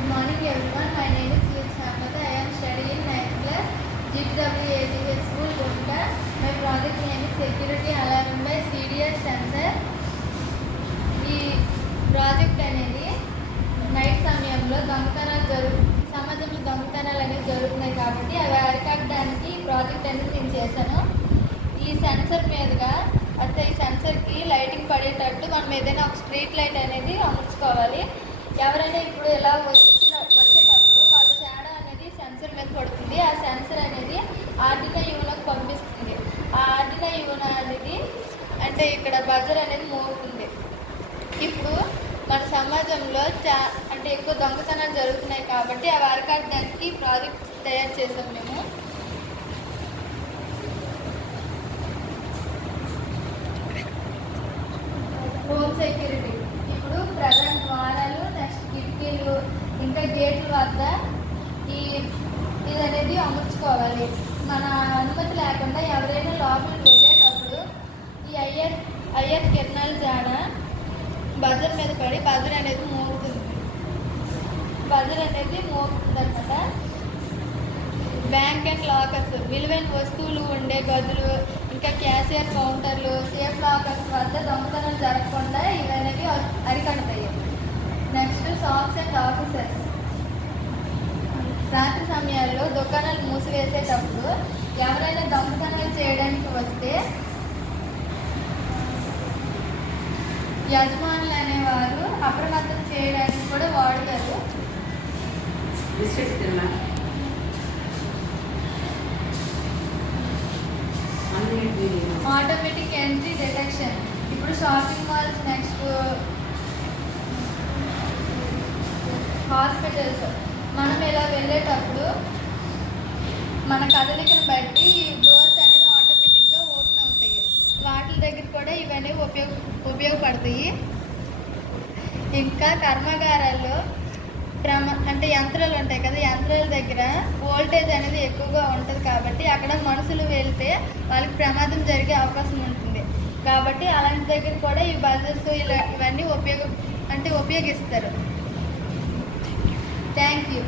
Good morning everyone. My name is Yus Hamada. I am studying in 9th class GTWAGH School, Gunta. My project name is Security Alarm by CDS Sensor. ఈ project అనేది night సమయంలో సమాజంలో దొంగతనాలు అనేవి జరుగుతున్నాయి కాబట్టి అవి అరికట్టడానికి ఈ ప్రాజెక్ట్ అనేది నేను చేశాను. ఈ సెన్సర్ మీదుగా అంటే ఈ సెన్సర్కి లైటింగ్ పడేటట్టు మనం ఏదైనా ఒక స్ట్రీట్ లైట్ అనేది అమర్చుకోవాలి. ఎవరైనా ఇప్పుడు ఇలా వచ్చేటప్పుడు వాళ్ళ షాడో అనేది సెన్సర్ మీద పడుతుంది. ఆ సెన్సర్ అనేది ఆర్డినో యూనోకి పంపిస్తుంది. ఆ ఆర్డినో యూనో అనేది అంటే ఇక్కడ బజర్ అనేది మోగుతుంది. ఇప్పుడు మన సమాజంలో అంటే ఎక్కువ దొంగతనాలు జరుగుతున్నాయి కాబట్టి అవి అరికట్టడానికి ప్రాజెక్ట్ తయారు చేసాం మేము. హోమ్ సెక్యూరిటీ ఇప్పుడు ప్రధాన ద్వారాలు, నెక్స్ట్ కిటికీలు, ఇంకా గేట్ల వద్ద ఇది అనేది అమర్చుకోవాలి. మన అనుమతి లేకుండా ఎవరైనా లోపలికి వెళ్ళేటప్పుడు ఈ ఐఆర్ కిరణాల జాడ బజర్ మీద పడి బజర్ అనేది మోగుతుంది అనమాట. బ్యాంక్ అండ్ లాకర్స్, విలువైన వస్తువులు ఉండే గదులు, ఇంకా క్యాషియర్ కౌంటర్లు, సేఫ్ లాకర్స్ వద్ద దొంగతనం జరగకుండా ఇవనేవి అరికడతాయి. నెక్స్ట్ షాప్స్ అండ్ ఆఫీసెస్, రాత్రి సమయాల్లో దుకాణాలు మూసివేసేటప్పుడు ఎవరైనా దొంగతనాలు చేయడానికి వస్తే యజమానులు అనేవారు అప్రమత్తం చేయడానికి కూడా వాడతారు. ఆటోమేటిక్ ఎంట్రీ డిటెక్షన్, ఇప్పుడు షాపింగ్ మాల్స్, నెక్స్ట్ హాస్పిటల్స్ మనం ఇలా వెళ్ళేటప్పుడు మన కదలికను బట్టి ఈ డోర్స్ అనేవి ఆటోమేటిక్గా ఓపెన్ అవుతాయి. వాటి దగ్గర కూడా ఇవన్నీ ఉపయోగపడతాయి. ఇంకా కర్మాగారాల్లో అంటే యంత్రాలు ఉంటాయి కదా, యంత్రాల దగ్గర వోల్టేజ్ అనేది ఎక్కువగా ఉంటుంది కాబట్టి అక్కడ మనుషులు వెళ్తే వాళ్ళకి ప్రమాదం జరిగే అవకాశం ఉంటుంది. కాబట్టి అలాంటి దగ్గర కూడా ఈ బజర్స్ ఇవన్నీ ఉపయోగిస్తారు. Thank you.